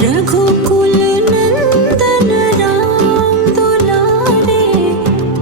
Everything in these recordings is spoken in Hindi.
रघुकुल नंदन राम दुलारे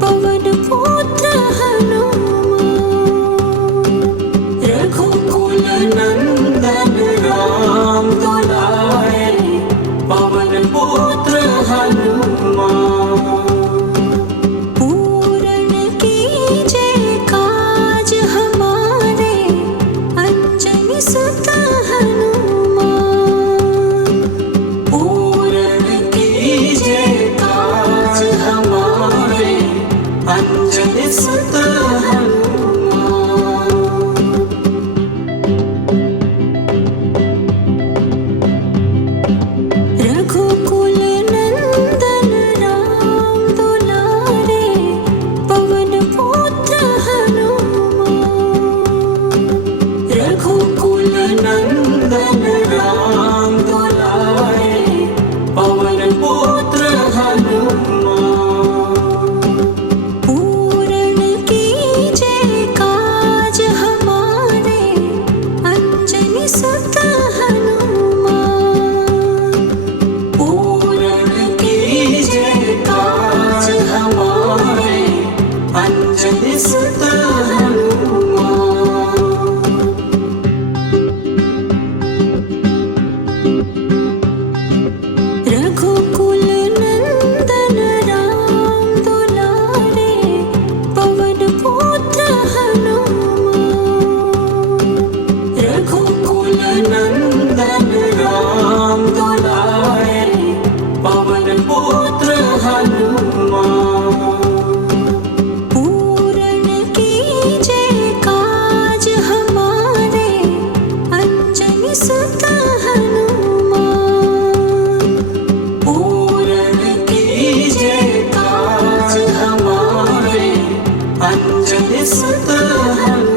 पवन पुत्र हनुमान। रघुकुल नंदन राम दुलारे पवन पुत्र हनुमान। पूर्ण कीजे काज हमारे अंजनी सुत हनुमान। पूर्ण कीजे काज हमारे अंजनी सुत हनुमान। रघुकुल नंदन राम दुलारे पवन पुत्र हनुमान। रघुकुल नंदन राम दुलारे पवन पुत्र हनुमान। पूर्ण कीजे काज हमारे अंजनी सुत हनुमान। पूर्ण कीजे काज हमारे अंजनी सुत हनुमान। रघुकुल नंदन राम दुलारे पवन पुत्र हनुमान। रघुकुल नंदन राम दुलारे पवन पुत्र हनुमान। पूर्ण कीजे काज हमारे अंजनी सुत हनुमान। पूर्ण कीजे काज हमारे अंजनी सुत हनुमान।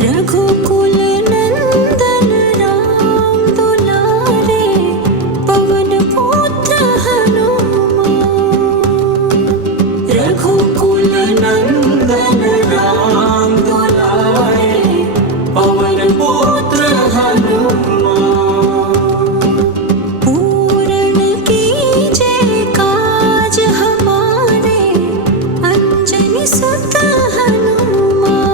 रघुकुल नंदन राम दुलारे पवन पुत्र हनुमान। रघुकुल नंदन राम दुलारे पवन पुत्र हनुमान। पूर्ण कीजे काज हमारे अंजनी सुत हनुमान।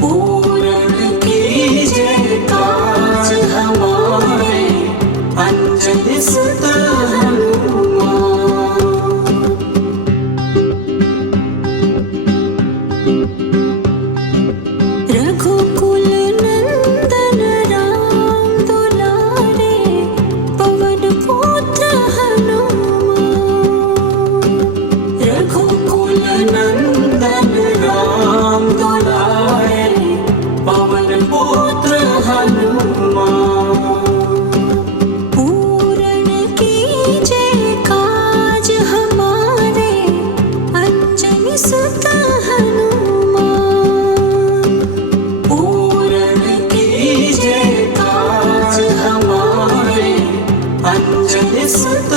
पूर्ण कीजे काज हमारे अंजनी सुत हनुमान। रघुकुल नंदन राम दुलारे पवन पुत्र हनुमान। रघुकुल नंदन राम दुलारे पवन पुत्र हनुमान। पूर्ण कीजे काज हमारे अंजनी सुत हनुमान। पूर्ण कीजे काज हमारे अंजनी सुत